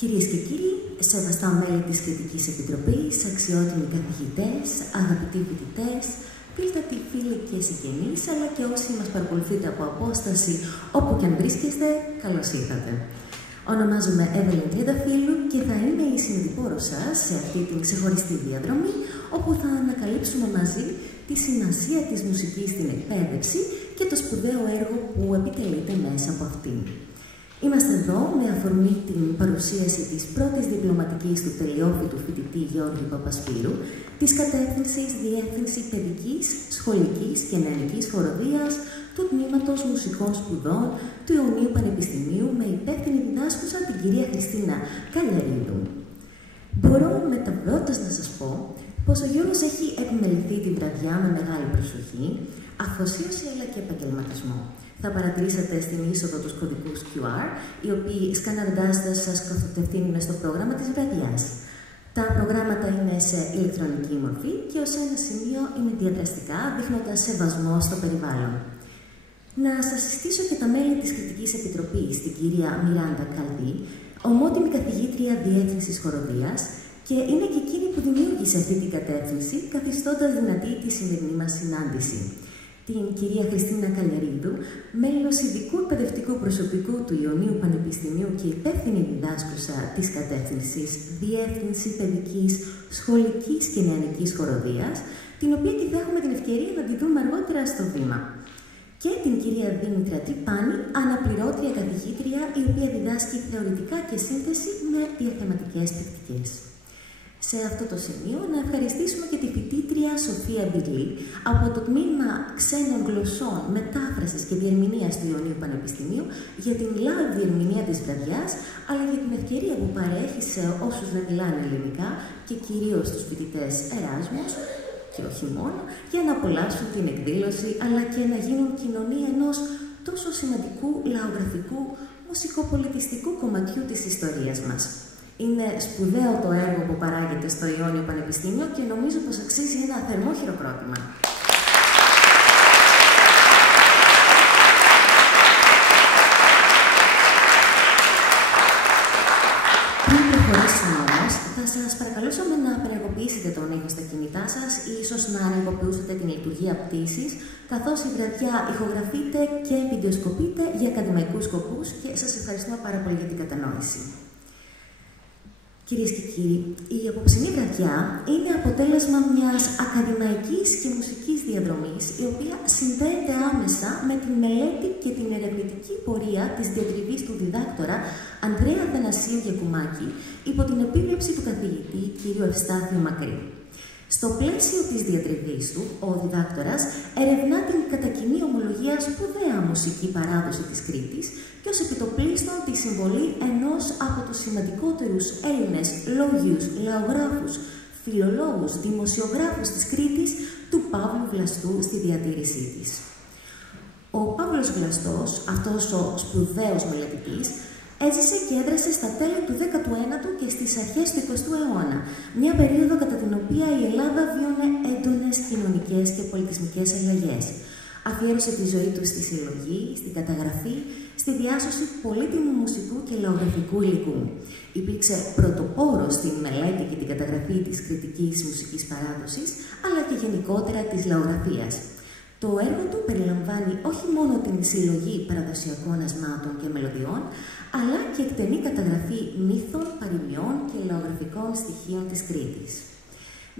Κυρίες και κύριοι, σεβαστά μέλη της Κριτικής Επιτροπής, αξιότιμοι καθηγητές, αγαπητοί φοιτητές, φίλτατοι φίλοι και συγγενείς, αλλά και όσοι μας παρακολουθείτε από απόσταση, όπου και αν βρίσκεστε, καλώς ήρθατε. Ονομάζομαι Εύελιν Τριανταφύλλου και θα είμαι η συνοδοιπόρος σας σε αυτή την ξεχωριστή διαδρομή, όπου θα ανακαλύψουμε μαζί τη σημασία της μουσικής στην εκπαίδευση και το σπουδαίο έργο που επιτελείται μέσα από αυτήν. Είμαστε εδώ με αφορμή την παρουσίαση της πρώτης διπλωματικής του τελειόφοιτου φοιτητή Γιώργη Παπασπύρου, της κατεύθυνσης Διεύθυνση Παιδικής, Σχολικής και Νεανικής Χοροδίας του Τμήματος Μουσικών Σπουδών του Ιωνίου Πανεπιστημίου με υπεύθυνη διδάσκουσα την κυρία Χριστίνα Καλιαρίδου. Μπορώ μεταβρώτως να σας πω πως ο Γιώργος έχει επιμεληθεί την βραδιά με μεγάλη προσοχή, αφοσίωση αλλά και επαγγελματισμό. Θα παρατηρήσατε στην είσοδο τους κωδικούς QR, οι οποίοι σκαναρντάς σας καθοδευτούν στο πρόγραμμα της βραδιάς. Τα προγράμματα είναι σε ηλεκτρονική μορφή και ως ένα σημείο είναι διαδραστικά, δείχνοντας σεβασμό στο περιβάλλον. Να σας συστήσω και τα μέλη της Κριτικής Επιτροπής, την κυρία Μιράντα Καλδί, ομότιμη καθηγήτρια Διεύθυνσης Χοροδίας, και είναι και εκείνη που δημιούργησε αυτή την κατεύθυνση, καθιστώντας δυνατή τη σημερινή μας συνάντηση. Την κυρία Χριστίνα Καλιαρίδου, μέλος ειδικού εκπαιδευτικού προσωπικού του Ιωνίου Πανεπιστημίου και υπεύθυνη διδάσκουσα της κατεύθυνσης Διεύθυνση Παιδικής, Σχολικής και Νεανικής Χοροδίας, την οποία και θα έχουμε την ευκαιρία να τη δούμε αργότερα στο βήμα. Και την κυρία Δήμητρα Τρυπάνη, αναπληρώτρια καθηγήτρια, η οποία διδάσκει θεωρητικά και σύνθεση με διαθεματικές πρακτικές. Σε αυτό το σημείο να ευχαριστήσουμε και τη φοιτήτρια Σοφία Μπιλή από το Τμήμα Ξένων Γλωσσών, Μετάφρασης και Διερμηνίας του Ιωνίου Πανεπιστημίου για την live διερμηνία της βραδιάς, αλλά για την ευκαιρία που παρέχει σε όσους δεν μιλάνε ελληνικά και κυρίως τους φοιτητές Εράσμους και όχι μόνο, για να απολαύσουν την εκδήλωση αλλά και να γίνουν κοινωνία ενός τόσο σημαντικού λαογραφικού μουσικοπολιτιστικού κομματιού της ιστορίας μας. Είναι σπουδαίο το έργο που παράγεται στο Ιόνιο Πανεπιστήμιο και νομίζω πως αξίζει ένα θερμό χειροκρότημα. Πριν προχωρήσουμε όμως, θα σας παρακαλούσαμε να απενεργοποιήσετε τον ήχο στα κινητά σας ή ίσως να ενεργοποιούσετε την λειτουργία πτήσης, καθώς η βραδιά ηχογραφείται και βιντεοσκοπείται για ακαδημαϊκούς σκοπούς και σας ευχαριστούμε πάρα πολύ για την κατανόηση. Κυρίες και κύριοι, η απόψινή βραδιά είναι αποτέλεσμα μιας ακαδημαϊκής και μουσικής διαδρομής, η οποία συνδέεται άμεσα με τη μελέτη και την ερευνητική πορεία της διατριβής του διδάκτορα Ανδρέα Αθανασίου Γιακουμάκη υπό την επίβλεψη του καθηγητή κ. Ευστάθιου Μακρύ. Στο πλαίσιο της διατριβής του, ο διδάκτορας ερευνά την κατά κοινή ομολογία σπουδαία μουσική παράδοση της Κρήτης και ως επιτοπλίστων τη συμβολή ενός από τους σημαντικότερους Έλληνες λόγιους, λαογράφους, φιλολόγους, δημοσιογράφους της Κρήτης, του Παύλου Βλαστού στη διατήρησή της. Ο Παύλος Βλαστός, αυτός ο σπουδαίος μελετητής, έζησε και έδρασε στα τέλη του 19ου και στις αρχές του 20ου αιώνα, μια περίοδο κατά την οποία η Ελλάδα βίωνε έντονες κοινωνικές και πολιτισμικές αλλαγές. Αφιέρωσε τη ζωή του στη συλλογή, στην καταγραφή, στη διάσωση πολύτιμου μουσικού και λαογραφικού υλικού. Υπήρξε πρωτοπόρος στην μελέτη και την καταγραφή της κριτικής μουσικής παράδοσης, αλλά και γενικότερα της λαογραφίας. Το έργο του περιλαμβάνει όχι μόνο την συλλογή παραδοσιακών ασμάτων και μελωδιών, αλλά και εκτενή καταγραφή μύθων, παροιμιών και λαογραφικών στοιχείων της Κρήτης.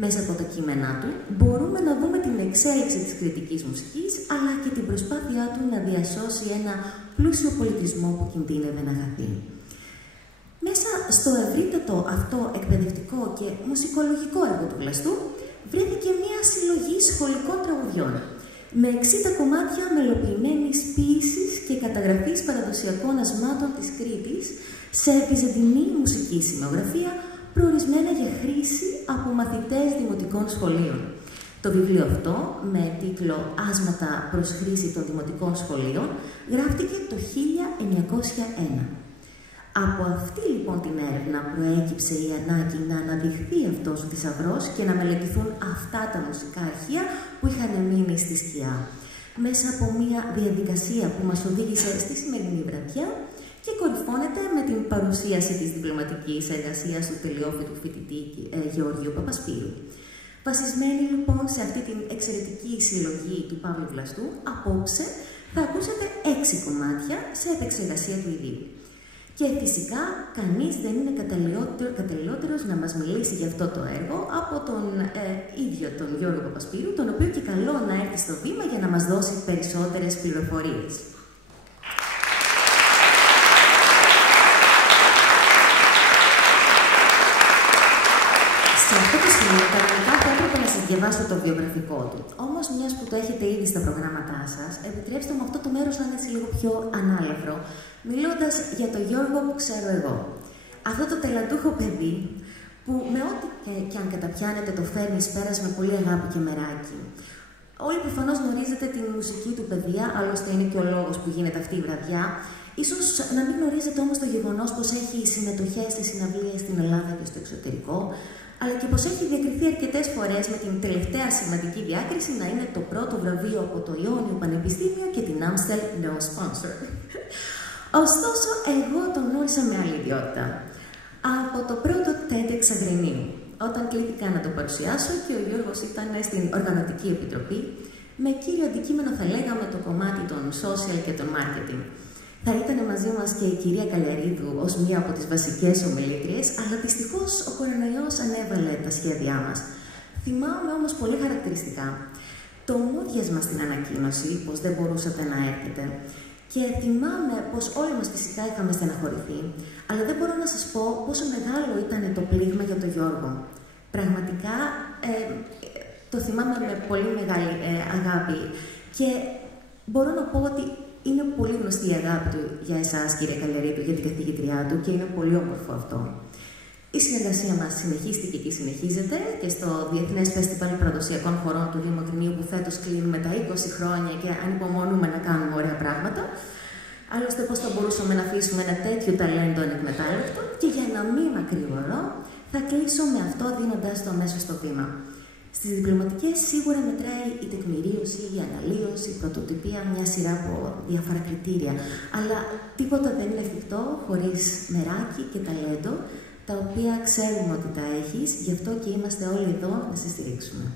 Μέσα από τα κείμενά του μπορούμε να δούμε την εξέλιξη της κρητικής μουσικής, αλλά και την προσπάθειά του να διασώσει ένα πλούσιο πολιτισμό που κινδύνευε να χαθεί. Μέσα στο ευρύτερο αυτό εκπαιδευτικό και μουσικολογικό έργο του Βλαστού βρέθηκε μια συλλογή σχολικών τραγουδιών, με 60 κομμάτια μελοποιημένης ποίησης και καταγραφής παραδοσιακών ασμάτων της Κρήτης σε βυζαντινή μουσική σημειογραφία, προορισμένα για χρήση από μαθητές δημοτικών σχολείων. Το βιβλίο αυτό, με τίτλο «Άσματα προς χρήση των δημοτικών σχολείων», γράφτηκε το 1901. Από αυτή λοιπόν την έρευνα προέκυψε η ανάγκη να αναδειχθεί αυτός ο θησαυρός και να μελετηθούν αυτά τα μουσικά αρχεία που είχαν μείνει στη σκιά. Μέσα από μια διαδικασία που μας οδήγησε στη σημερινή βραδιά και κορυφώνεται με την παρουσίαση της διπλωματικής εργασίας του τελειόφοιτου φοιτητή Γεωργίου Παπασπύρου. Βασισμένη λοιπόν σε αυτή την εξαιρετική συλλογή του Παύλου Βλαστού, απόψε θα ακούσετε 6 κομμάτια σε επεξεργασία του ιδίου. Και φυσικά κανείς δεν είναι καταλληλότερος να μας μιλήσει για αυτό το έργο από τον ίδιο τον Γιώργο Παπασπύρου, τον οποίο και καλό να έρθει στο βήμα για να μας δώσει περισσότερες πληροφορίες. Σε αυτό το σημείο, κανονικά θα έπρεπε να σας διαβάσω το βιογραφικό του. Όμως, μιας που το έχετε ήδη στα προγράμματά σας, επιτρέψτε μου αυτό το μέρος να είναι έτσι λίγο πιο ανάλαφρο, μιλώντας για τον Γιώργο που ξέρω εγώ. Αυτό το τελαντούχο παιδί, που με ό,τι και αν καταπιάνετε το φέρνει εις πέρας με πολύ αγάπη και μεράκι. Όλοι προφανώς γνωρίζετε την μουσική του παιδεία, άλλωστε είναι και ο λόγος που γίνεται αυτή η βραδιά. Ίσως να μην γνωρίζετε όμως το γεγονός πως έχει συμμετοχές στις συναυλίες στην Ελλάδα και στο εξωτερικό, αλλά και πως έχει διακριθεί αρκετές φορές με την τελευταία σημαντική διάκριση να είναι το πρώτο βραβείο από το Ιόνιο Πανεπιστήμιο και την Amstel No Sponsor. Ωστόσο, εγώ τον γνώρισα με άλλη ιδιότητα. Από το πρώτο TEDx Αγρινίου, όταν κλήθηκα να το παρουσιάσω και ο Γιώργος ήταν στην Οργανωτική Επιτροπή, με κύριο αντικείμενο θα λέγαμε το κομμάτι των social και των marketing. Θα ήταν μαζί μας και η κυρία Καλιαρίδου ως μία από τις βασικές ομιλήτριες, αλλά δυστυχώς ο κορονοϊός ανέβαλε τα σχέδιά μας. Θυμάμαι όμως πολύ χαρακτηριστικά το μούδιασμα στην ανακοίνωση, πως δεν μπορούσατε να έρθετε. Και θυμάμαι πως όλοι μας φυσικά είχαμε στεναχωρηθεί, αλλά δεν μπορώ να σας πω πόσο μεγάλο ήταν το πλήγμα για τον Γιώργο. Πραγματικά το θυμάμαι με πολύ μεγάλη αγάπη και μπορώ να πω ότι είναι πολύ γνωστή η αγάπη του για εσάς, κύριε Καλιαρίδου, για την καθηγητριά του και είναι πολύ όμορφο αυτό. Η συνεργασία μας συνεχίστηκε και συνεχίζεται και στο Διεθνές Φεστιβάλ Παραδοσιακών Χορών του Δήμου Αγρινίου, που φέτος κλείνουμε τα 20 χρόνια και ανυπομονούμε να κάνουμε ωραία πράγματα. Άλλωστε, πώς θα μπορούσαμε να αφήσουμε ένα τέτοιο ταλέντο ανεκμετάλλευτο, και για να μην μακρηγορώ, θα κλείσω με αυτό δίνοντας το αμέσως στο βήμα. Στις διπλωματικές σίγουρα μετράει η τεκμηρίωση, η αναλύωση, η πρωτοτυπία, μια σειρά από διάφορα κριτήρια. Αλλά τίποτα δεν είναι εφικτό χωρίς μεράκι και ταλέντο, τα οποία ξέρουμε ότι τα έχεις, γι' αυτό και είμαστε όλοι εδώ να σε στηρίξουμε.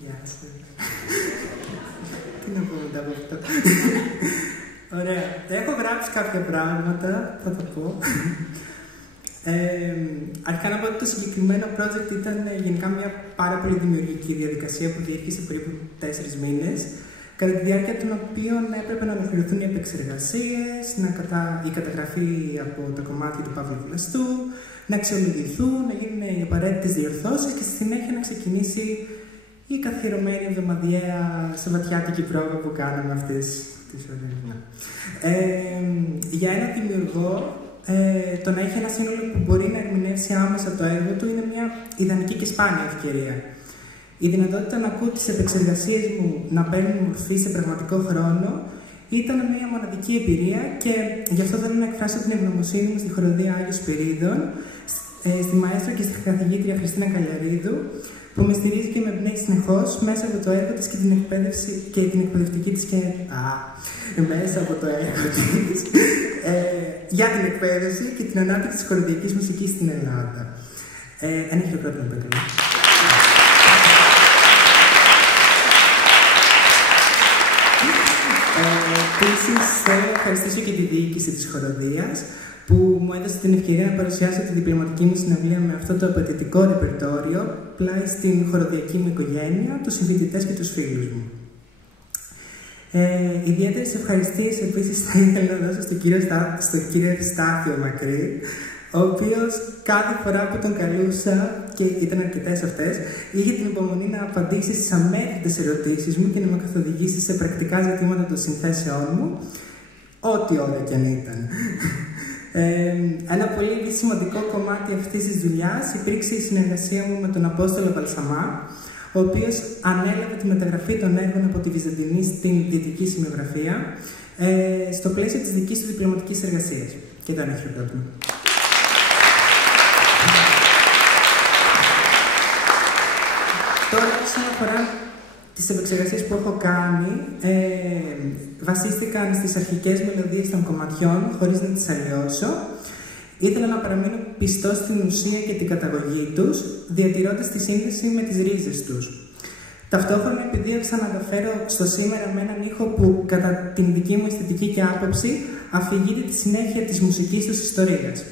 Γεια σας. Τι να πω μετά από αυτό. Ωραία. Έχω γράψει κάποια πράγματα, θα τα πω. Αρχικά να πω ότι το συγκεκριμένο project ήταν γενικά μια πάρα πολύ δημιουργική διαδικασία που διήρκησε περίπου 4 μήνες, κατά τη διάρκεια των οποίων έπρεπε να ολοκληρωθούν οι επεξεργασίες, η καταγραφή από τα κομμάτια του Παύλου Βλαστού, να αξιολογηθούν, να γίνουν οι απαραίτητες διορθώσεις και στη συνέχεια να ξεκινήσει η καθιερωμένη εβδομαδιαία σαββατιάτικη πρόβα που κάναμε αυτές τις ώρες. Για ένα δημιουργό, το να έχει ένα σύνολο που μπορεί να ερμηνεύσει άμεσα το έργο του είναι μια ιδανική και σπάνια ευκαιρία. Η δυνατότητα να ακούω τις επεξεργασίες μου να παίρνουν μορφή σε πραγματικό χρόνο ήταν μια μοναδική εμπειρία και γι' αυτό θέλω να εκφράσω την ευγνωμοσύνη μου στη χοροδία Άγιος Σπυρίδων, στη μαέστρο και στη καθηγήτρια Χριστίνα Καλιαρίδου, που με στηρίζει και με εμπνέει συνεχώς μέσα από το έργο της και την εκπαίδευση και την εκπαιδευτική της και... μέσα από το έργο της, για την εκπαίδευση και την ανάπτυξη της χοροδιακής μουσικής στην Ελλάδα. Ένα χειροκρότημα που έκανα. Επίσης, θέλω να ευχαριστήσω και τη διοίκηση της χοροδίας, που μου έδωσε την ευκαιρία να παρουσιάσω τη διπλωματική μου συναυλία με αυτό το απαιτητικό ρεπερτόριο, πλάι στην χοροδιακή μου οικογένεια, τους συμφοιτητές και τους φίλους μου. Ιδιαίτερες ευχαριστίες επίσης θα ήθελα να δώσω στον κύριο Ευστάθιο Μακρύ, ο οποίος κάθε φορά που τον καλούσα, και ήταν αρκετές αυτές, είχε την υπομονή να απαντήσει στις αμέτρητες ερωτήσεις μου και να με καθοδηγήσει σε πρακτικά ζητήματα των συνθέσεών μου, ό,τι ώρα κι αν ήταν. Ένα πολύ σημαντικό κομμάτι αυτής της δουλειάς υπήρξε η συνεργασία μου με τον Απόστολο Βαλσαμά, ο οποίος ανέλαβε τη μεταγραφή των έργων από τη Βυζαντινή στην Δυτική Σημειογραφία στο πλαίσιο της δικής του διπλωματικής εργασίας. Και εδώ ένα χειροκρότημα. Τώρα, όσον αφορά τις επεξεργασίες που έχω κάνει, βασίστηκαν στις αρχικές μελωδίες των κομματιών, χωρίς να τις αλλοιώσω. Ήθελα να παραμείνω πιστός στην ουσία και την καταγωγή τους, διατηρώντας τη σύνδεση με τις ρίζες τους. Ταυτόχρονα επιδίωξα να αναφέρω στο σήμερα με έναν ήχο που, κατά την δική μου αισθητική και άποψη, αφηγείται τη συνέχεια της μουσικής τους ιστορίας.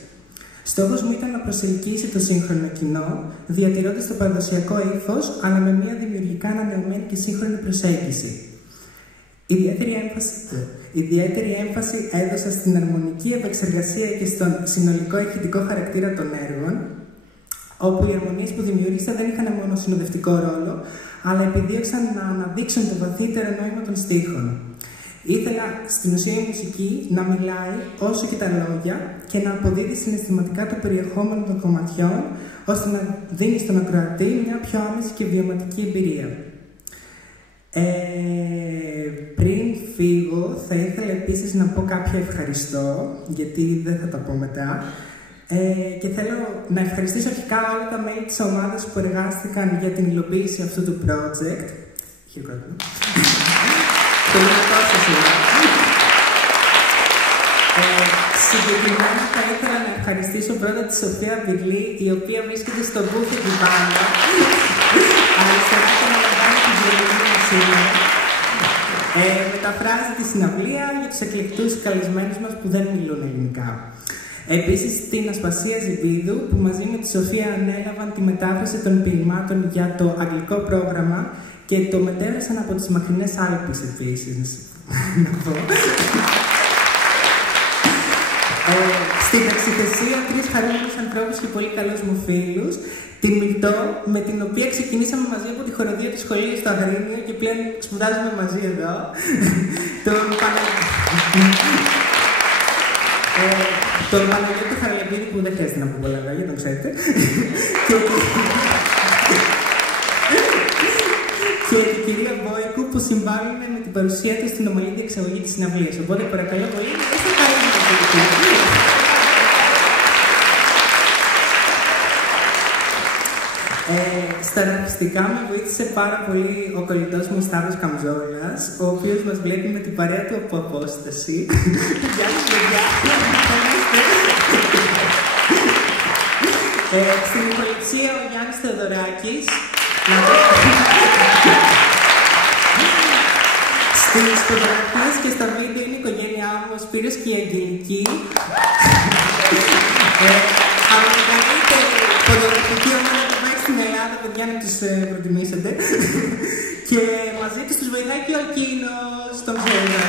Στόχος μου ήταν να προσελκύσει το σύγχρονο κοινό, διατηρώντας το παραδοσιακό ύφος, αλλά με μια δημιουργικά ανανεωμένη και σύγχρονη προσέγγιση. Ιδιαίτερη έμφαση έδωσα στην αρμονική επεξεργασία και στον συνολικό ηχητικό χαρακτήρα των έργων, όπου οι αρμονίες που δημιούργησα δεν είχαν μόνο συνοδευτικό ρόλο, αλλά επιδίωξαν να αναδείξουν το βαθύτερο νόημα των στίχων. Ήθελα στην ουσία η μουσική να μιλάει όσο και τα λόγια και να αποδίδει συναισθηματικά το περιεχόμενο των κομματιών, ώστε να δίνει στον ακροατή μια πιο άμεση και βιωματική εμπειρία. Πριν φύγω, θα ήθελα επίσης να πω κάποια ευχαριστώ, γιατί δεν θα τα πω μετά. Και θέλω να ευχαριστήσω αρχικά όλα τα μέλη της ομάδας που εργάστηκαν για την υλοποίηση αυτού του project. Συγκεκριμένα θα ήθελα να ευχαριστήσω πρώτα τη Σοφία Βιλή, η οποία βρίσκεται στο booth εκεί πάνω. Αριστερά και να λαμβάνει την διερμηνία μας σήμερα. Μεταφράζει τη συναυλία για τους εκλεκτούς καλεσμένους μας που δεν μιλούν ελληνικά. Επίσης, την Ασπασία Ζιβίδου, που μαζί με τη Σοφία ανέλαβαν τη μετάφραση των ποιημάτων για το αγγλικό πρόγραμμα και το μετέφρασαν από τις μακρινές Άλπεις επίσης. Στην ταξιθεσία, 3 χαρούμενους ανθρώπους και πολύ καλούς μου φίλους, τη Μυρτώ, με την οποία ξεκινήσαμε μαζί από τη χοροδία του σχολείου στο Αγρίνιο και πλέον σπουδάζουμε μαζί εδώ. Τον Παναγιώτη Χαραλαμπίδη, που δεν χρειάζεται να πω πολλά λόγια, τον ξέρετε. Και την κυρία Μπόικου, που συμβάλλουν με την παρουσία του στην ομαλή διεξαγωγή της συναυλίας. Οπότε παρακαλώ πολύ να είστε καλοί με το Στα αναρχιστικά με βοήθησε πάρα πολύ ο κολλητός μου Σταύρος Καμζόλας, ο οποίος μας βλέπει με την παρέα του από απόσταση. Γεια σας, παιδιά! Στην υποληψία ο Γιάννης Θεοδωράκης. Στις φωτογραφίες και στα βίντεο είναι η οικογένειά μου, ο Σπύρος και η Αγγελική. Αλλά η καλύτερη φωτογραφική ομάδα που πάει στην Ελλάδα, παιδιά, να τους προτιμήσετε. Και μαζί τους βοηθάει και ο Αλκίνος, τον ξέρετε.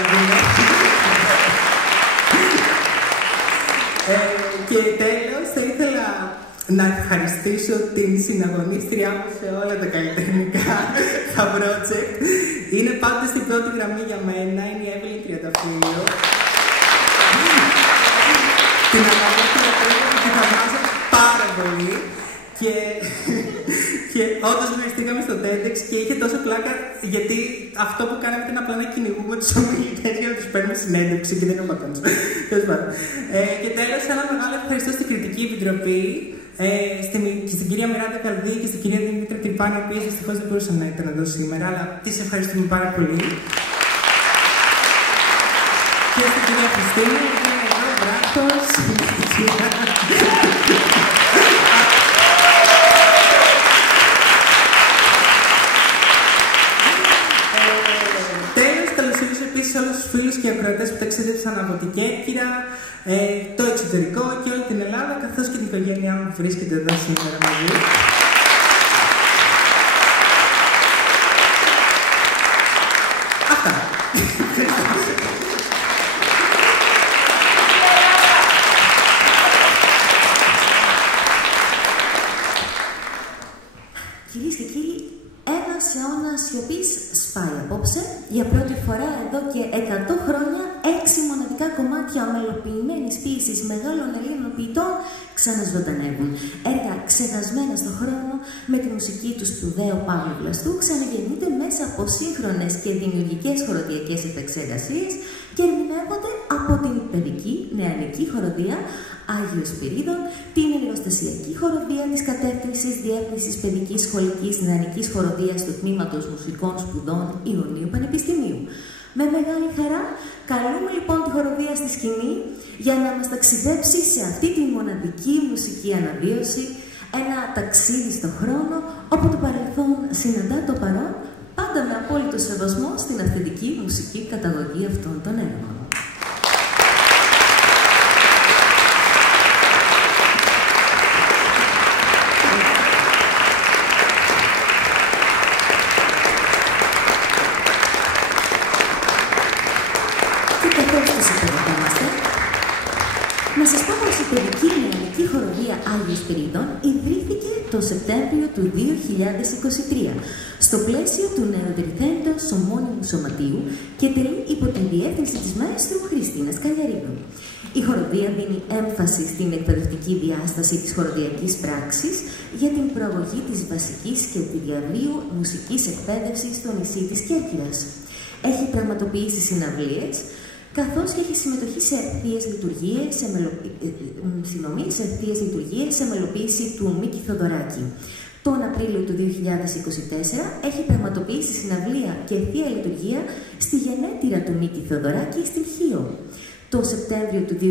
Και τέλος, θα ήθελα να ευχαριστήσω την συναγωνίστριά μου σε όλα τα καλλιτεχνικά τα project. Είναι πάντα στην πρώτη γραμμή για μένα, είναι η Εύελη Τριανταφύλλου. Την αγαπητή που τη θαυμάζω πάρα πολύ. Και όντως γνωριστήκαμε στο TEDx και είχε τόσο πλάκα, γιατί αυτό που κάναμε ήταν απλά να κυνηγούμε τους ομιλητές για να τους παίρνουμε συνέντευξη και δεν είναι πατώνες. Και τέλος, ένα μεγάλο ευχαριστώ στην Κριτική Επιτροπή, στην κυρία Μιράντα Καλδί και στην κυρία Δημήτρα Τυρπάνη, οι οποίες δυστυχώς δεν μπορούσαν να ήταν εδώ σήμερα, αλλά τις ευχαριστούμε πάρα πολύ. Και στην κυρία Χριστίνα, που είναι εδώ, βράχος. Όλους τους φίλους και ακροατές που ταξίδεψαν από την Κέρκυρα, το εξωτερικό και όλη την Ελλάδα, καθώς και την οικογένειά μου που βρίσκεται εδώ σήμερα μαζί. Αυτά. Κυρίες και κύριοι, ένας αιώνας σιωπής σπάει απόψε. Για πρώτη φορά εδώ και 100 χρόνια, 6 μοναδικά κομμάτια ομελοποιημένης ποίησης μεγάλων Ελλήνων ποιητών ξαναζωντανεύουν. Έργα ξεχασμένα στον χρόνο, με τη μουσική του σπουδαίου Παύλου Βλαστού, ξαναγεννείται μέσα από σύγχρονες και δημιουργικές χοροδιακές επεξεργασίες και ερμηνεύονται από την παιδική νεανική χοροδία Άγιος Σπυρίδων, την εργοστασιακή χοροδία της Κατεύθυνσης Διεύθυνσης Παιδικής Σχολικής Ιδανικής Χοροδίας του Τμήματος Μουσικών Σπουδών Ιωνίου Πανεπιστημίου. Με μεγάλη χαρά καλούμε λοιπόν τη χοροδία στη σκηνή για να μας ταξιδέψει σε αυτή τη μοναδική μουσική αναβίωση, ένα ταξίδι στο χρόνο όπου το παρελθόν συναντά το παρόν, πάντα με απόλυτο σεβασμό στην αυθεντική μουσική καταγωγή αυτών των έργων. Να σας πω πως η παιδική νεανική χοροδία Άγιος Σπυρίδων ιδρύθηκε το Σεπτέμβριο του 2023 στο πλαίσιο του νεοτερηθέντος ομώνυμου σωματείου και τελεί υπό τη διεύθυνση της Μαέστρου Χριστίνας Καλιαρίδου. Η χοροδία δίνει έμφαση στην εκπαιδευτική διάσταση της χοροδιακής πράξης για την προαγωγή της βασικής και διαβίου μουσικής εκπαίδευσης στο νησί της Κέρκυρας. Έχει πραγματοποιήσει συναυλίες, καθώς και έχει συμμετοχή σε ευθείες λειτουργίες σε μελοποίηση του Μίκη Θοδωράκη. Τον Απρίλιο του 2024 έχει πραγματοποιήσει συναυλία και ευθεία λειτουργία στη γενέτειρα του Μίκη Θοδωράκη στην Χίο. Το Σεπτέμβριο του 2024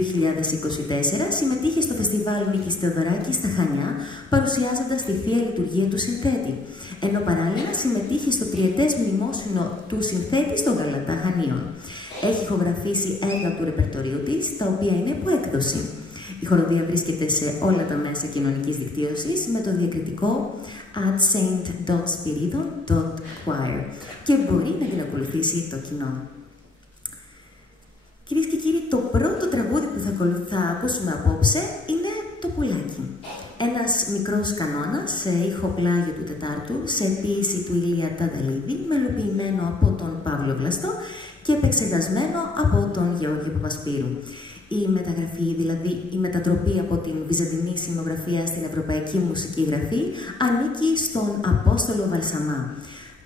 συμμετείχε στο φεστιβάλ Μίκης Θοδωράκη στα Χανιά, παρουσιάζοντας τη θεία λειτουργία του συνθέτη, ενώ παράλληλα συμμετείχε στο τριετές μνημόσυνο του συνθέτη στο Γαλατά Χανίων. Έχει ηχογραφήσει έργα του ρεπερτορίου της, τα οποία είναι υπό έκδοση. Η χοροδία βρίσκεται σε όλα τα μέσα κοινωνικής δικτύωσης με το διακριτικό @saint.spiridon.choir και μπορεί να την ακολουθήσει το κοινό. Κυρίες και κύριοι, το πρώτο τραγούδι που θα ακούσουμε απόψε είναι το Πουλάκι. Ένας μικρός κανόνας σε ήχο πλάγιο του Τετάρτου, σε ποίηση του Ηλία Ταδαλίδη, μελοποιημένο από τον Παύλο Βλαστό και επεξεργασμένο από τον Γεώργιο Παπασπύρου. Η μεταγραφή, δηλαδή η μετατροπή από την βυζαντινή συνογραφία στην ευρωπαϊκή μουσική γραφή, ανήκει στον Απόστολο Βαλσαμά.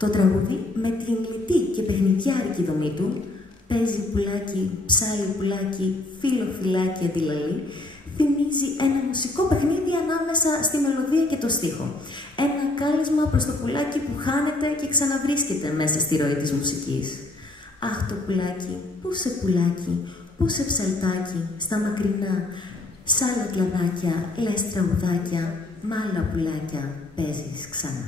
Το τραγούδι, με την λιτή και παιχνιδιάρικη δομή του, παίζει πουλάκι, ψάλλει πουλάκι, φίλο φυλάκι αντιλαλή, θυμίζει ένα μουσικό παιχνίδι ανάμεσα στη μελωδία και το στίχο. Ένα κάλεσμα προς το πουλάκι που χάνεται και ξαναβρίσκεται μέσα στη ροή της μουσικής. Αχ το πουλάκι, πού σε πουλάκι, πού σε ψαλτάκι, στα μακρινά, σ' άλλα κλαδάκια, λες τραγουδάκια, μ' άλλα πουλάκια παίζεις ξανά.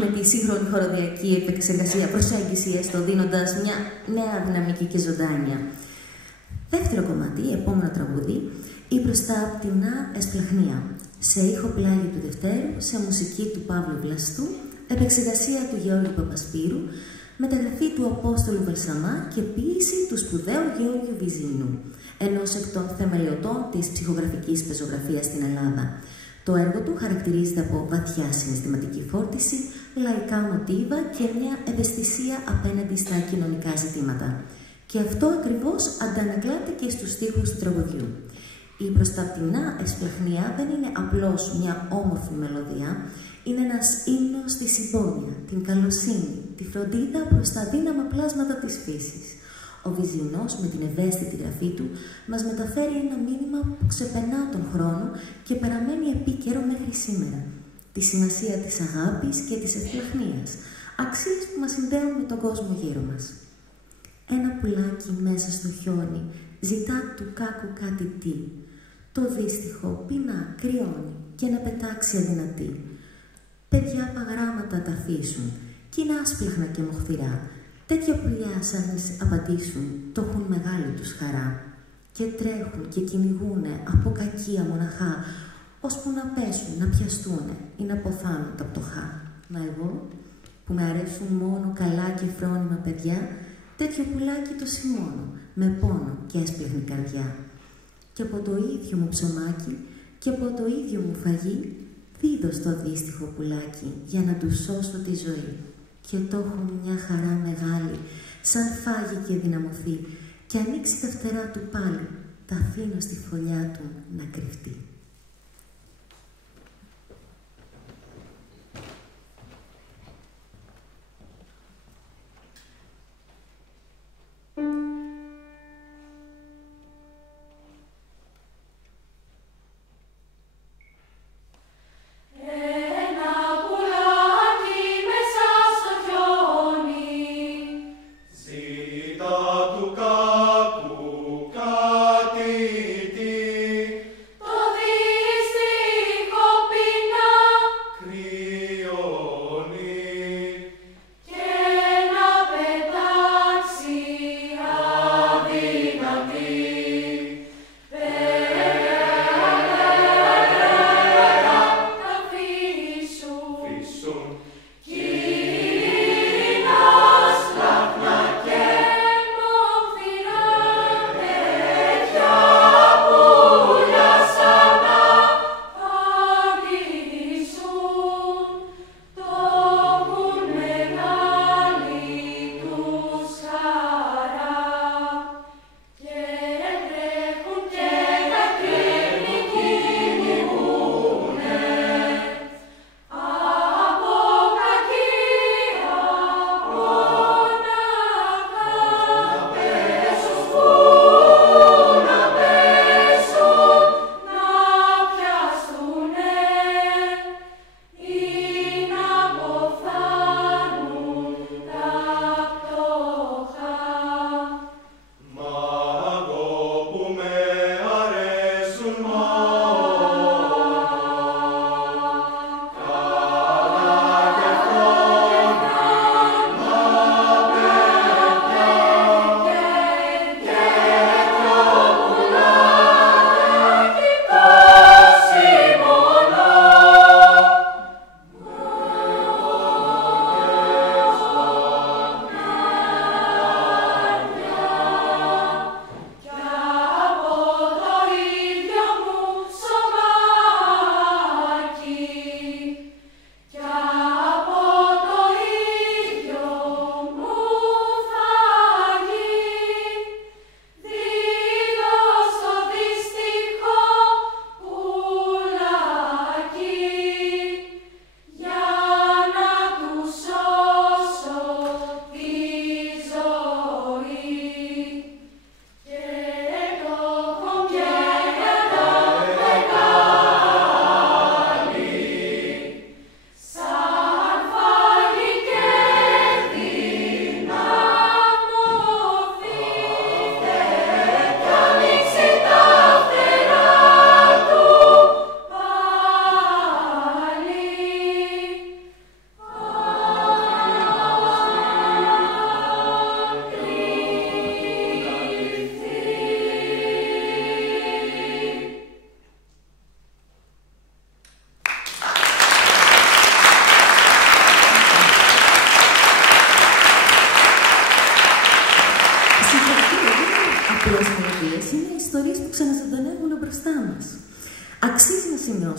Με τη σύγχρονη χοροδιακή επεξεργασία, προσέγγιση, έστω δίνοντας μια νέα δυναμική και ζωντάνια. Δεύτερο κομμάτι, επόμενο τραγούδι, η μπροστά απ' την Εσπλαχνία. Σε ήχο πλάγιο του Δευτέρου, σε μουσική του Παύλου Βλαστού, επεξεργασία του Γεώργιου Παπασπύρου, μεταγραφή του Απόστολου Βαλσαμά και ποίηση του σπουδαίου Γεώργιου Βυζίνου, ενός εκ των θεμελιωτών της ψυχογραφικής πεζογραφίας στην Ελλάδα. Το έργο του χαρακτηρίζεται από βαθιά συναισθηματική φόρτιση, λαϊκά μοτίβα και μια ευαισθησία απέναντι στα κοινωνικά ζητήματα. Και αυτό ακριβώς αντανακλάται και στους στίχους του τραγουδιού. Η προς τα πτηνά εσπλαχνία δεν είναι απλώς μια όμορφη μελωδία, είναι ένας ύμνος στη συμπόνια, την καλοσύνη, τη φροντίδα προς τα αδύναμα πλάσματα της φύσης. Ο Βυζινός, με την ευαίσθητη γραφή του, μας μεταφέρει ένα μήνυμα που ξεπερνά τον χρόνο και παραμένει επίκαιρο μέχρι σήμερα. Τη σημασία της αγάπης και της εσπλαχνίας, αξίες που μας συνδέουν με τον κόσμο γύρω μας. Ένα πουλάκι μέσα στο χιόνι ζητά του κάκου κάτι τι. Το δύστιχο πεινά, κρυώνει και να πετάξει αδυνατή. Παιδιά παγράμματα τα αφήσουν κι είναι άσπλαχνα και μοχθηρά. Τέτοια πουλιά σαν απαντήσουν, το έχουν μεγάλη τους χαρά. Και τρέχουν και κυνηγούνε από κακία μοναχά, ώσπου να πέσουν, να πιαστούνε ή να ποθάνουν τα πτωχά. Μα εγώ, που με αρέσουν μόνο καλά και φρόνιμα παιδιά, τέτοιο πουλάκι το σημώνω, με πόνο και έσπλαχνη καρδιά. Και από το ίδιο μου ψωμάκι και από το ίδιο μου φαγί, δίδω στο δύστιχο πουλάκι για να του σώσω τη ζωή. Και το έχω μια χαρά μεγάλη, σαν φάγει και δυναμωθεί, και ανοίξει τα φτερά του πάλι, τα αφήνω στη φωλιά του να κρυφτεί. Του κάκου κάτι τι, το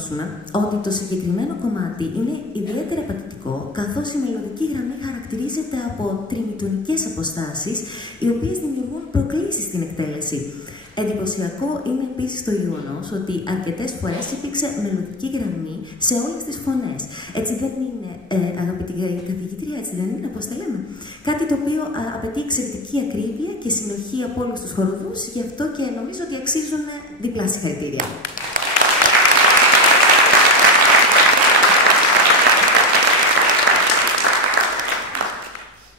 σημειώσουμε ότι το συγκεκριμένο κομμάτι είναι ιδιαίτερα πατητικό, καθώς η μελωδική γραμμή χαρακτηρίζεται από τριμητονικές αποστάσεις, οι οποίες δημιουργούν προκλήσεις στην εκτέλεση. Εντυπωσιακό είναι επίσης το γεγονός ότι αρκετές φορές υπήρξε μελωδική γραμμή σε όλες τις φωνές. Έτσι δεν είναι, αγαπητή καθηγήτρια, έτσι δεν είναι, πώς τα λέμε. Κάτι το οποίο απαιτεί εξαιρετική ακρίβεια και συνοχή από όλους τους χοροδούς, γι' αυτό και νομίζω ότι αξίζουν διπλά συγχαρητήρια.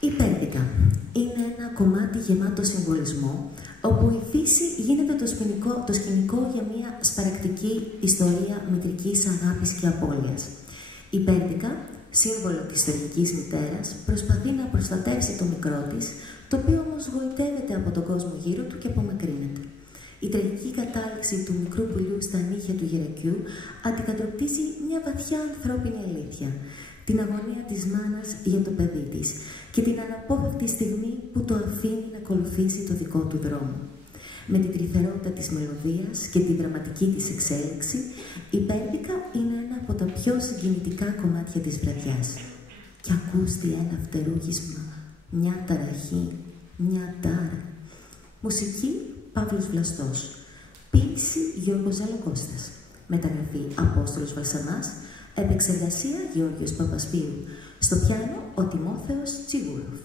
Η Πέρδικα είναι ένα κομμάτι γεμάτο συμβολισμό, όπου η φύση γίνεται το σκηνικό για μια σπαρακτική ιστορία μητρικής αγάπης και απώλειας. Η Πέρδικα, σύμβολο της στοργικής μητέρας, προσπαθεί να προστατεύσει το μικρό της, το οποίο όμως γοητεύεται από τον κόσμο γύρω του και απομακρύνεται. Η τραγική κατάληξη του μικρού πουλιού στα νύχια του γερακιού αντικατοπτρίζει μια βαθιά ανθρώπινη αλήθεια, την αγωνία της μάνας για το παιδί της και την αναπόφευκτη στιγμή που το αφήνει να ακολουθήσει το δικό του δρόμο. Με την τρυφερότητα της μελωδίας και τη δραματική της εξέλιξη, η Πέρδικα είναι ένα από τα πιο συγκινητικά κομμάτια της βραδιάς. Και ακούστη ένα φτερούγισμα, μια ταραχή, μια τάρα. Μουσική Παύλος Βλαστός. Ποίηση Γιώργος Ζαλοκώστας. Μεταγραφή Απόστολος Βαλσαμάς. Επεξεργασία Γεώργιος Παπασπύρου. Στο πιάνο ο Τιμόθεος Τσιγούροφ.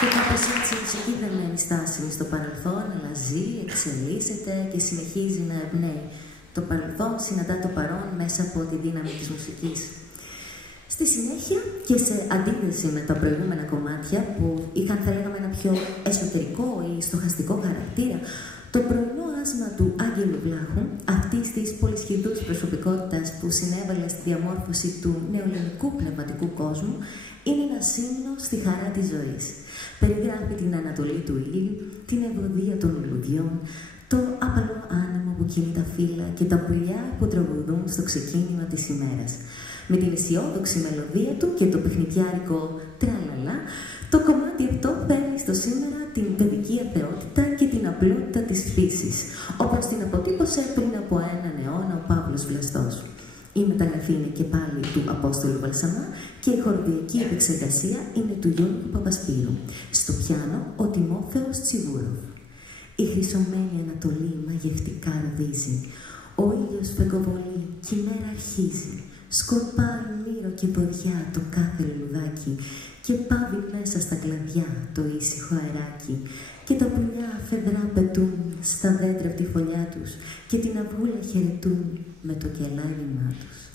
Και κάπως έτσι η μουσική δεν μένει στάσιμη στο παρελθόν, αλλά ζει, εξελίσσεται και συνεχίζει να εμπνέει. Το παρελθόν συναντά το παρόν μέσα από τη δύναμη της μουσικής. Στη συνέχεια και σε αντίθεση με τα προηγούμενα κομμάτια που είχαν, θα λέγαμε, ένα πιο εσωτερικό ή στοχαστικό χαρακτήρα, το πρωινό άσμα του Άγγελου Βλάχου, αυτής της πολυσχηδούς προσωπικότητας που συνέβαλε στη διαμόρφωση του νεοελληνικού πνευματικού κόσμου, είναι ένα σύμνο στη χαρά της ζωής. Περιγράφει την ανατολή του ήλιου, την ευωδία των λουλουδιών, το απαλό άνεμο που κινεί τα φύλλα και τα πουλιά που τραγουδούν στο ξεκίνημα της ημέρας. Με την αισιόδοξη μελωδία του και το παιχνιδιάρικο τραλαλά, το κομμάτι αυτό φέρνει στο σήμερα την παιδική αθεότητα και την απλότητα της φύσης, όπως την αποτύπωσε πριν από έναν αιώνα ο Παύλος Βλαστός. Η μεταγραφή είναι και πάλι του Απόστολου Βαλσαμά και η χοροδιακή επεξεργασία είναι του Γιώργου Παπασπύρου. Στο πιάνο ο Τιμόθεος Τσιγούροφ. Η χρυσωμένη Ανατολή μαγευτικά ροδίζει. Ο ήλιος φεγκοβολεί κι η μέρα αρχίζει. Σκορπάρει μύρο και βοριά το κάθε λουλουδάκι και πάβει μέσα στα κλαδιά το ήσυχο αεράκι. Και τα πουλιά φεδρά πετούν στα δέντρα από τη φωλιά τους και την αυγούλα χαιρετούν με το κελάριμά τους.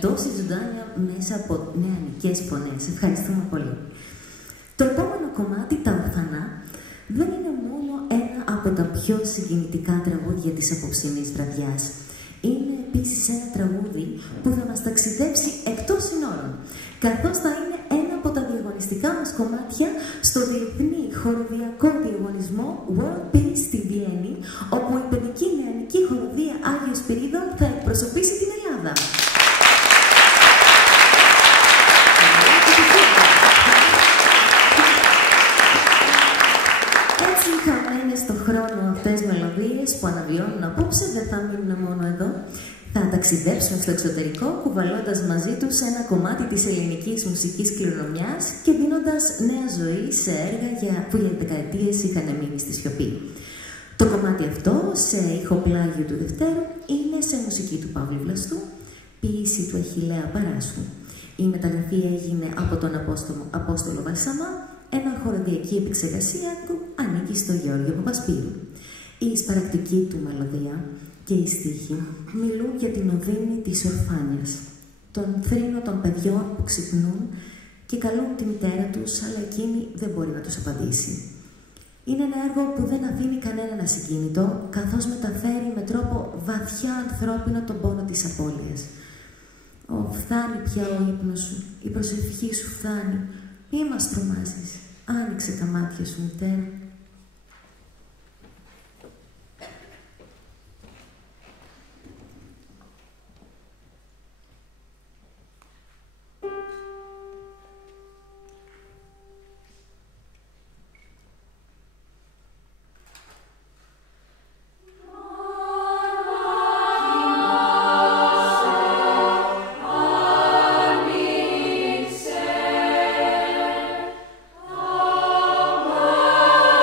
τόση ζωντάνια μέσα από νεανικές φωνές. Ευχαριστούμε πολύ. Το επόμενο κομμάτι, τα ορφανά, δεν είναι μόνο ένα από τα πιο συγκινητικά τραγούδια της απόψινής βραδιάς. Είναι επίσης ένα τραγούδι που θα μας ταξιδέψει εκτός συνόρων, καθώς θα είναι ένα από τα διαγωνιστικά μας κομμάτια στο διεθνή χοροδιακό διαγωνισμό World Peace στη Βιέννη, όπου η παιδική νεανική χοροδία Άγιος Πυρίδων θα εκπροσωπήσει την Ελλάδα. Έτσι, χαμένες στο χρόνο αυτές μελωδίες που αναβιώνουν απόψε δεν θα μείνουν μόνο εδώ. Θα ταξιδέψουν στο εξωτερικό, κουβαλώντας μαζί τους ένα κομμάτι της ελληνικής μουσικής κληρονομιάς και δίνοντας νέα ζωή σε έργα που για δεκαετίες είχαν μείνει στη σιωπή. Το κομμάτι αυτό, σε ηχοπλάγιο του Δευτέρου, είναι σε μουσική του Παύλου Βλαστού, ποίηση του Αχιλλέα Παράσχου. Η μεταγραφή έγινε από τον Απόστολο Βαλσαμά, ενώ η χοροδιακή επεξεργασία του ανήκει στο Γεώργιο Παπασπύρου. Η σπαρακτική του μελωδία και οι στίχοι μιλούν για την οδύνη της ορφάνιας, τον θρήνο των παιδιών που ξυπνούν και καλούν τη μητέρα τους, αλλά εκείνη δεν μπορεί να τους απαντήσει. Είναι ένα έργο που δεν αφήνει κανέναν ασυγκίνητο, καθώς μεταφέρει με τρόπο βαθιά ανθρώπινο τον πόνο της απώλειας. Φτάνει πια ο ύπνος σου, η προσευχή σου φτάνει, μη μας τρομάζεις, άνοιξε τα μάτια σου μητέρα. Oh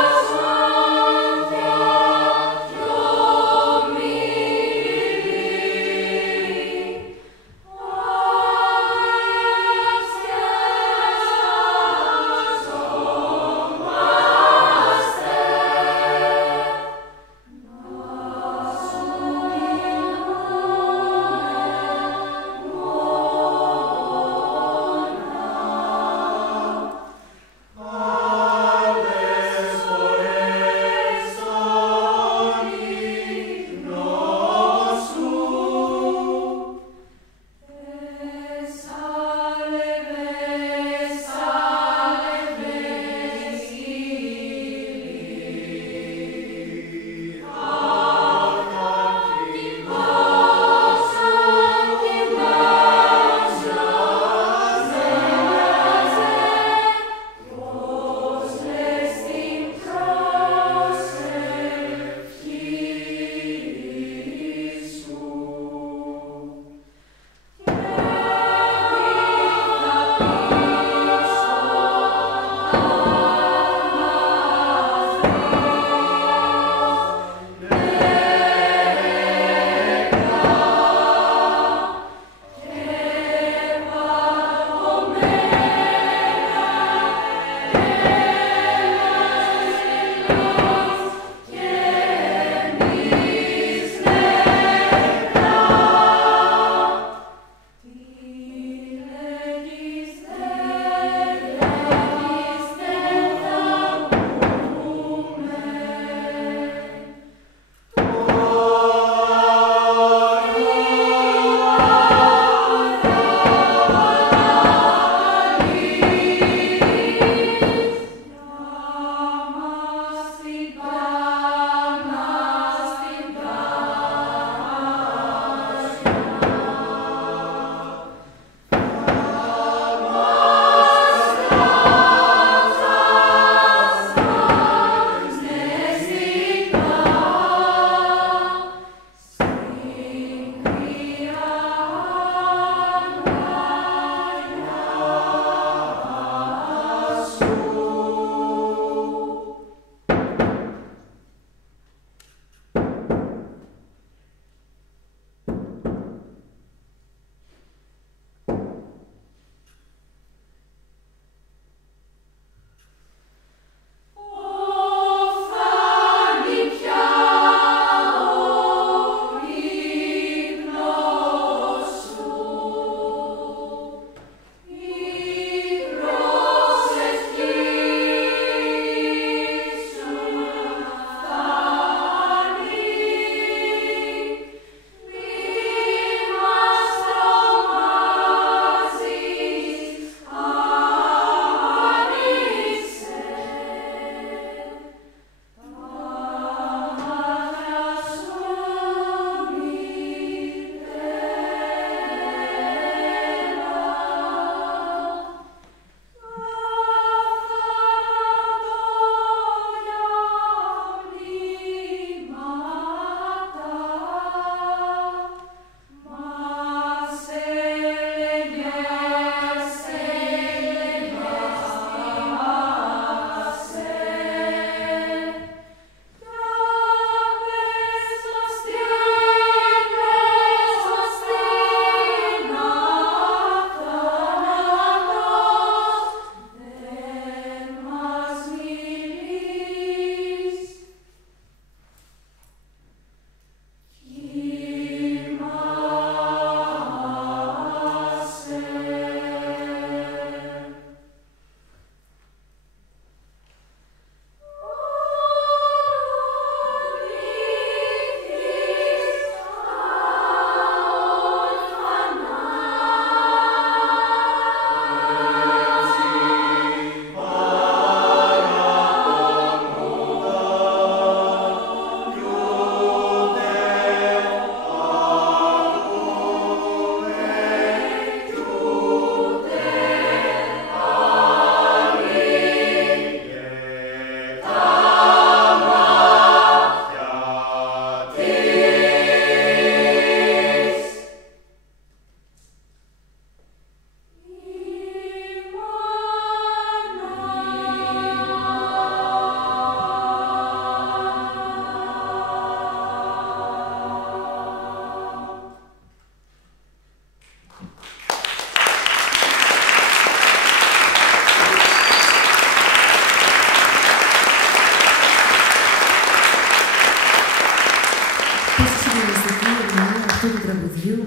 τραγουδιού,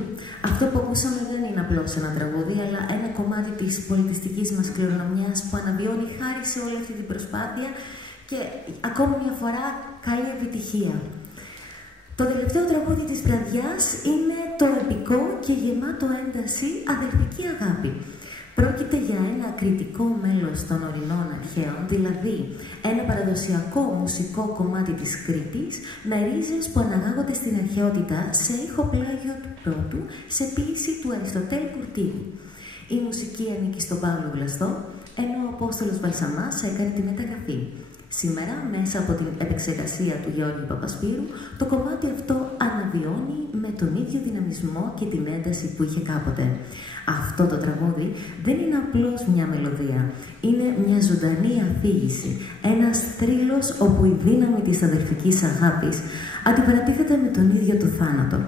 αυτό που ακούσαμε δεν είναι απλώς ένα τραγούδι, αλλά ένα κομμάτι της πολιτιστικής μας κληρονομιάς που αναβιώνει χάρη σε όλη αυτή την προσπάθεια και ακόμη μια φορά καλή επιτυχία. Το τελευταίο τραγούδι της βραδιάς είναι το επικό και γεμάτο ένταση «Αδελφική αγάπη». Πρόκειται για ένα κριτικό μέλος των ορεινών αρχαίων, δηλαδή ένα παραδοσιακό μουσικό κομμάτι της Κρήτης με ρίζες που αναγάγονται στην αρχαιότητα σε ηχοπλάγιο του πρώτου, σε ποίηση του Αριστοτέλη Κουρτίδη. Η μουσική ανήκει στον Παύλο Βλαστό, ενώ ο Απόστολος Βαλσαμάς έκανε τη μεταγραφή. Σήμερα, μέσα από την επεξεργασία του Γιώργου Παπασπύρου, το κομμάτι αυτό αναβιώνει με τον ίδιο δυναμισμό και την ένταση που είχε κάποτε. Αυτό το τραγούδι δεν είναι απλώς μια μελωδία, είναι μια ζωντανή αφήγηση, ένας θρύλος όπου η δύναμη της αδελφικής αγάπης αντιπαρατίθεται με τον ίδιο το θάνατο.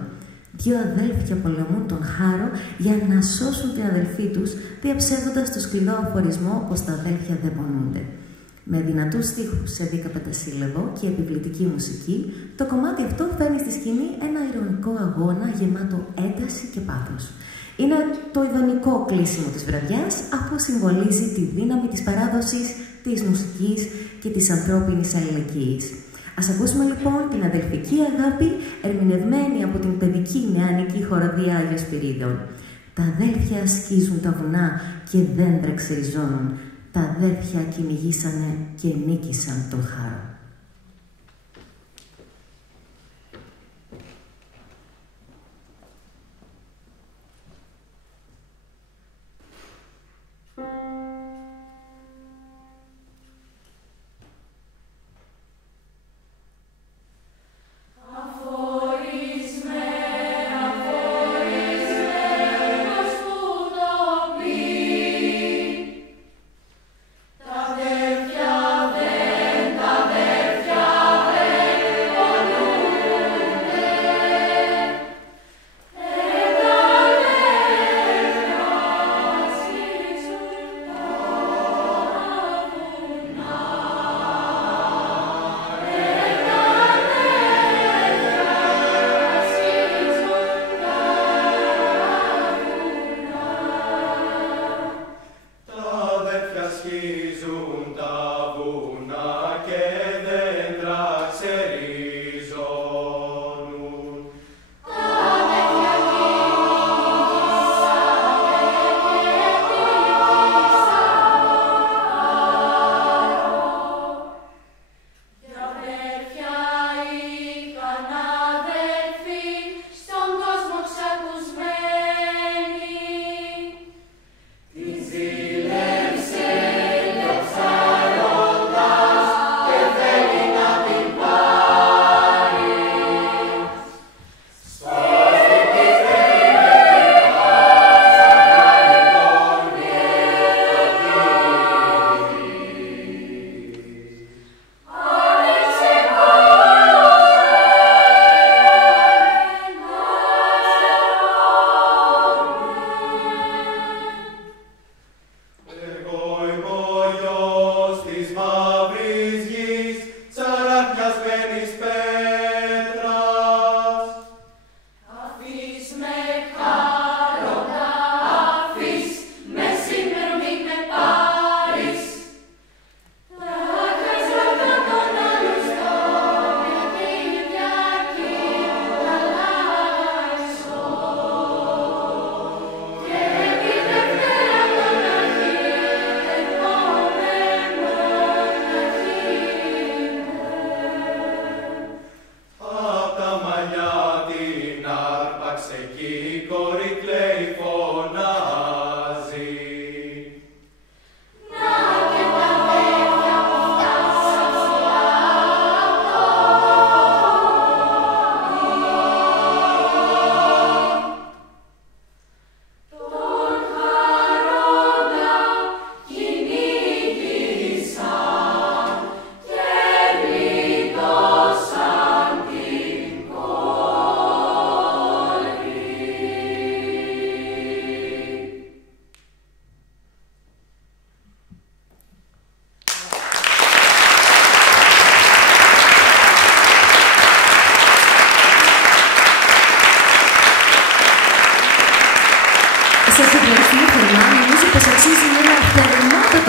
Δύο αδέλφια πολεμούν τον χάρο για να σώσουν την αδελφή τους, διαψεύδοντας το σκληρό αφορισμό πως τα αδέλφια δεν πονούνται. Με δυνατούς στίχους σε 15 σύλλαβο και επιβλητική μουσική, το κομμάτι αυτό φέρνει στη σκηνή ένα ειρωνικό αγώνα γεμάτο ένταση και πάθος. Είναι το ιδανικό κλείσιμο της βραδιάς, αφού συμβολίζει τη δύναμη της παράδοσης, της μουσικής και της ανθρώπινης αλληλεγγύης. Ας ακούσουμε λοιπόν την αδελφική αγάπη, ερμηνευμένη από την παιδική νεανική χοροδία Άγιος Σπυρίδων. Τα αδέλφια σκίζουν τα βουνά και δέντρα ξεριζώνουν. Τα αδέρφια κυνηγήσανε και νίκησαν τον χάρο. Τα αδέρφια δεν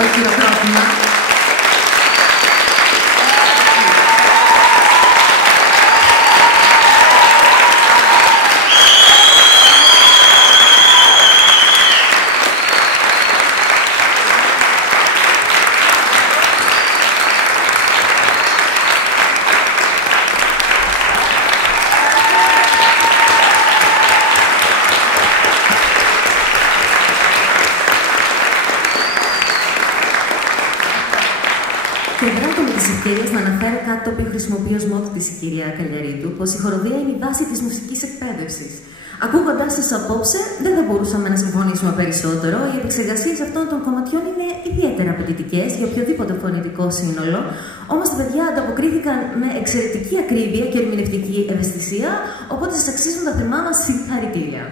το χειροκρότημα. Να αναφέρω κάτι το οποίο χρησιμοποιεί ως μότο της η κυρία Καλιαρίτου, πως η χοροδία είναι η βάση της μουσικής εκπαίδευσης. Ακούγοντάς τις απόψε, δεν θα μπορούσαμε να συμφωνήσουμε περισσότερο. Οι επεξεργασίες αυτών των κομματιών είναι ιδιαίτερα απαιτητικές για οποιοδήποτε φωνητικό σύνολο. Όμως τα παιδιά ανταποκρίθηκαν με εξαιρετική ακρίβεια και ερμηνευτική ευαισθησία, οπότε σας αξίζουν τα θερμά μας συγχαρητήρια.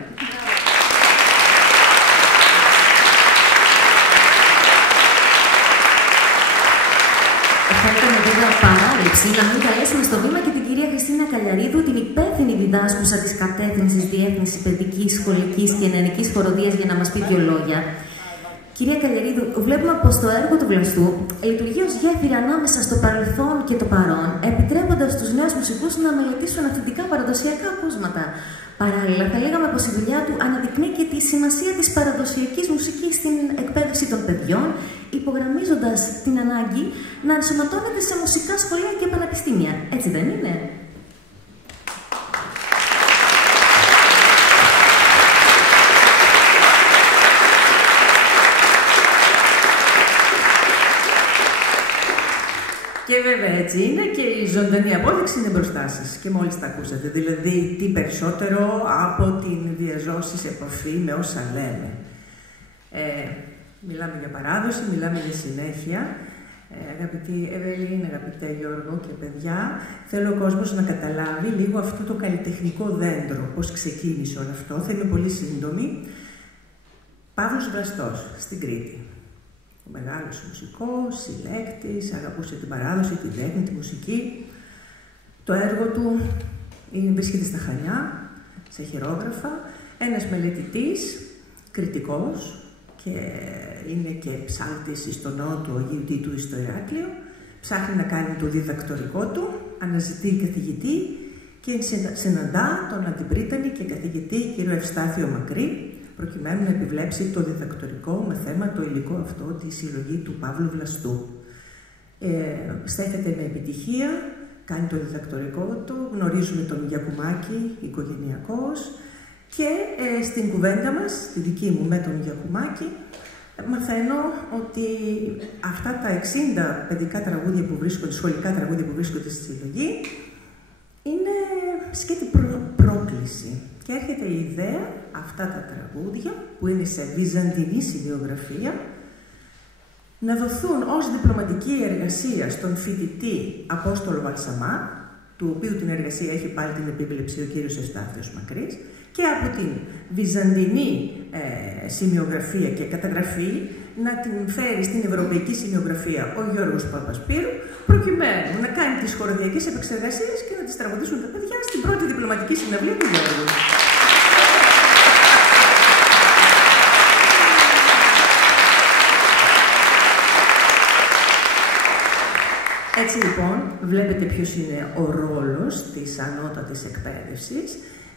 Θα ήταν βέβαια παράληψη να μην καλέσουμε στο βήμα και την κυρία Χριστίνα Καλιαρίδου, την υπεύθυνη διδάσκουσα της κατεύθυνσης Διεύθυνσης Παιδικής, Σχολικής και Νεανικής Χοροδίας, για να μας πει δύο λόγια. Κυρία Καλιαρίδου, βλέπουμε πως το έργο του Βλαστού λειτουργεί ως γέφυρα ανάμεσα στο παρελθόν και το παρόν, επιτρέποντας στους νέους μουσικούς να μελετήσουν αυθεντικά παραδοσιακά ακούσματα. Παράλληλα, θα λέγαμε πως η δουλειά του αναδεικνύει και τη σημασία της παραδοσιακής μουσικής στην εκπαίδευση των παιδιών, υπογραμμίζοντας την ανάγκη να ενσωματώνεται σε μουσικά σχολεία και πανεπιστήμια. Έτσι δεν είναι? Και βέβαια έτσι είναι και η ζωντανή απόδειξη είναι μπροστά σας και μόλις τα ακούσατε. Δηλαδή, τι περισσότερο από την διαζώση σε επαφή με όσα λέμε. Μιλάμε για παράδοση, μιλάμε για συνέχεια. Αγαπητή Ευελίνα, αγαπητέ Γιώργο και παιδιά, θέλω ο κόσμος να καταλάβει λίγο αυτό το καλλιτεχνικό δέντρο, πώς ξεκίνησε όλο αυτό. Θα είμαι πολύ σύντομη. Παύλος Βλαστός, στην Κρήτη. Ο μεγάλος μουσικός, συλλέκτης, αγαπούσε την παράδοση, την τέχνη, τη μουσική. Το έργο του βρίσκεται στα Χανιά, σε χειρόγραφα. Ένας μελετητής, κριτικός, και είναι και ψάλτης στο ναό του Αγίου Τίτου στο Ηράκλειο. Ψάχνει να κάνει το διδακτορικό του, αναζητεί καθηγητή και συναντά τον αντιπρίτανη και καθηγητή κύριο Ευστάθιο Μακρύ, προκειμένου να επιβλέψει το διδακτορικό με θέμα το υλικό αυτό, τη συλλογή του Παύλου Βλαστού. Στέφεται με επιτυχία, κάνει το διδακτορικό του, γνωρίζουμε τον Γιακουμάκη οικογενειακός και στην κουβέντα μας, τη δική μου με τον Γιακουμάκη, μαθαίνω ότι αυτά τα 60 παιδικά τραγούδια που βρίσκονται, σχολικά τραγούδια που βρίσκονται στη συλλογή, είναι σκέτη πρόκληση. Και έρχεται η ιδέα αυτά τα τραγούδια, που είναι σε βυζαντινή σημειογραφία, να δοθούν ως διπλωματική εργασία στον φοιτητή Απόστολο Βαλσαμά, του οποίου την εργασία έχει πάλι την επίβλεψη ο κύριος Ευστάθιος Μακρύς, και από την βυζαντινή σημειογραφία και καταγραφή να την φέρει στην ευρωπαϊκή σημειογραφία ο Γιώργος Παπασπύρου, προκειμένου να κάνει τις χοροδιακές επεξεργασίες και να τις τραγουδήσουν τα παιδιά στην πρώτη διπλωματική συναυλία του Γιώργου. Έτσι λοιπόν, βλέπετε ποιος είναι ο ρόλος της ανώτατης εκπαίδευσης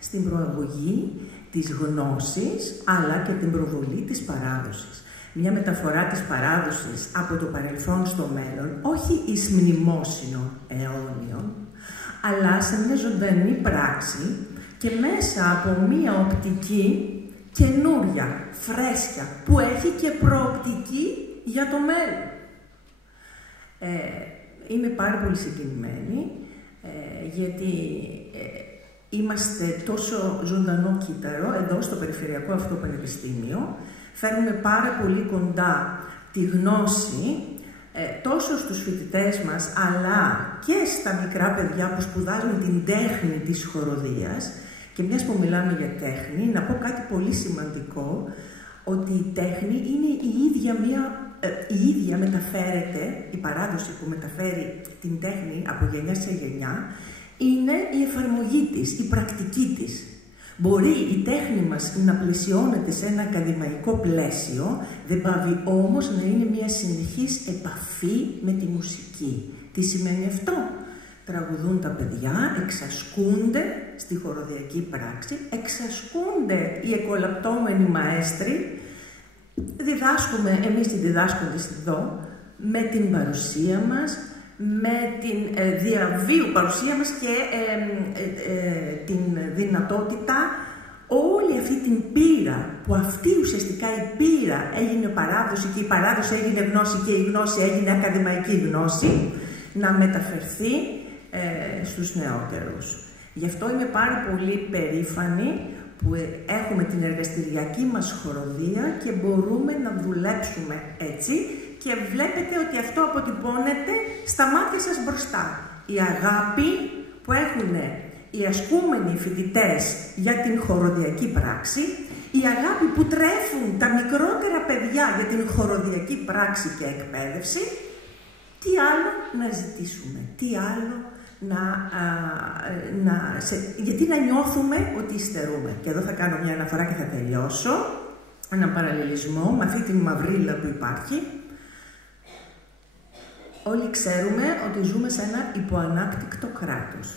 στην προαγωγή της γνώσης, αλλά και την προβολή της παράδοσης. Μια μεταφορά της παράδοσης από το παρελθόν στο μέλλον, όχι εις μνημόσυνο αιώνιων, αλλά σε μια ζωντανή πράξη και μέσα από μια οπτική καινούρια, φρέσκια, που έχει και προοπτική για το μέλλον. Είμαι πάρα πολύ συγκινημένη, γιατί είμαστε τόσο ζωντανό κύτταρο εδώ στο Περιφερειακό αυτό Πανεπιστήμιο. Φέρνουμε πάρα πολύ κοντά τη γνώση τόσο στους φοιτητές μας, αλλά και στα μικρά παιδιά που σπουδάζουν την τέχνη της χοροδίας. Και μιας που μιλάμε για τέχνη, να πω κάτι πολύ σημαντικό, ότι η τέχνη είναι η ίδια μεταφέρεται, η παράδοση που μεταφέρει την τέχνη από γενιά σε γενιά, είναι η εφαρμογή της, η πρακτική της. Μπορεί η τέχνη μας να πλαισιώνεται σε ένα ακαδημαϊκό πλαίσιο, δεν πάβει όμως να είναι μια συνεχής επαφή με τη μουσική. Τι σημαίνει αυτό? Τραγουδούν τα παιδιά, εξασκούνται στη χοροδιακή πράξη, εξασκούνται οι εκολαπτώμενοι μαέστροι, διδάσκουμε εμείς οι διδάσκοντες εδώ, με την παρουσία μας, με την διαβίου παρουσία μας και την δυνατότητα όλη αυτή την πείρα, που αυτή ουσιαστικά η πείρα έγινε παράδοση και η παράδοση έγινε γνώση και η γνώση έγινε ακαδημαϊκή γνώση, να μεταφερθεί στους νεότερους. Γι' αυτό είμαι πάρα πολύ περήφανη που έχουμε την εργαστηριακή μας χοροδία και μπορούμε να δουλέψουμε έτσι και βλέπετε ότι αυτό αποτυπώνεται στα μάτια σας μπροστά. Η αγάπη που έχουν οι ασκούμενοι φοιτητές για την χοροδιακή πράξη, η αγάπη που τρέφουν τα μικρότερα παιδιά για την χοροδιακή πράξη και εκπαίδευση, τι άλλο να ζητήσουμε, τι άλλο γιατί να νιώθουμε ότι υστερούμε. Και εδώ θα κάνω μια αναφορά και θα τελειώσω, έναν παραλληλισμό με αυτή την μαυρίλα που υπάρχει. Όλοι ξέρουμε ότι ζούμε σε ένα υποανάπτυκτο κράτος.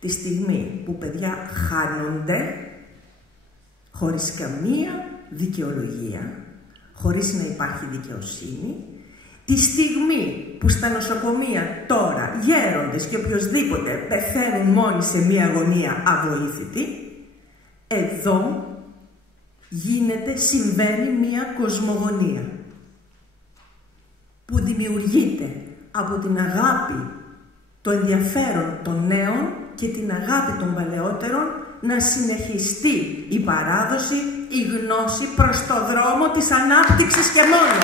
Τη στιγμή που παιδιά χάνονται χωρίς καμία δικαιολογία, χωρίς να υπάρχει δικαιοσύνη, τη στιγμή που στα νοσοκομεία τώρα γέροντες και οποιοσδήποτε πεθαίνουν μόνοι σε μία αγωνία αβοήθητη, εδώ συμβαίνει μία κοσμογονία που δημιουργείται από την αγάπη, το ενδιαφέρον των νέων και την αγάπη των παλαιότερων να συνεχιστεί η παράδοση, η γνώση προς το δρόμο της ανάπτυξης και μόνο.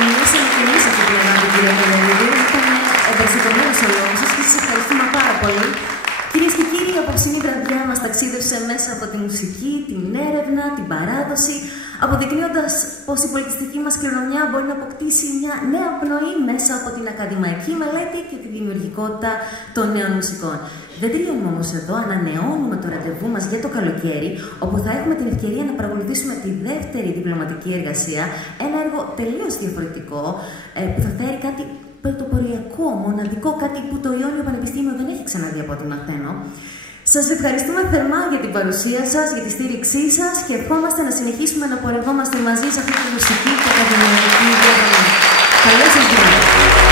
Μιλήσαμε και εμείς αυτή την αγάπη, κυρία Καλογλίδη. Ήταν εμπεριστατωμένος ο λόγος σας και σας ευχαριστούμε πάρα πολύ. Κυρίες και κύριοι, η απόψινή βραδιά μας ταξίδευσε μέσα από τη μουσική, την έρευνα, την παράδοση, αποδεικνύοντας πως η πολιτιστική μας κληρονομιά μπορεί να αποκτήσει μια νέα πνοή μέσα από την ακαδημαϊκή μελέτη και τη δημιουργικότητα των νέων μουσικών. Δεν τελειώνουμε όμως εδώ, ανανεώνουμε το ραντεβού μας για το καλοκαίρι, όπου θα έχουμε την ευκαιρία να παρακολουθήσουμε τη δεύτερη διπλωματική εργασία, ένα έργο τελείως διαφορετικό, που θα φέρει κάτι πρωτοποριακό, μοναδικό, κάτι που το Ιόνιο Πανεπιστήμιο δεν έχει ξαναδεί από ό,τι μαθαίνω. Σας ευχαριστούμε θερμά για την παρουσία σας, για τη στήριξή σας και ευχόμαστε να συνεχίσουμε να πορευόμαστε μαζί σε αυτή τη μουσική και ακαδημαϊκή διαδρομή. Καλώς σας βρήκα.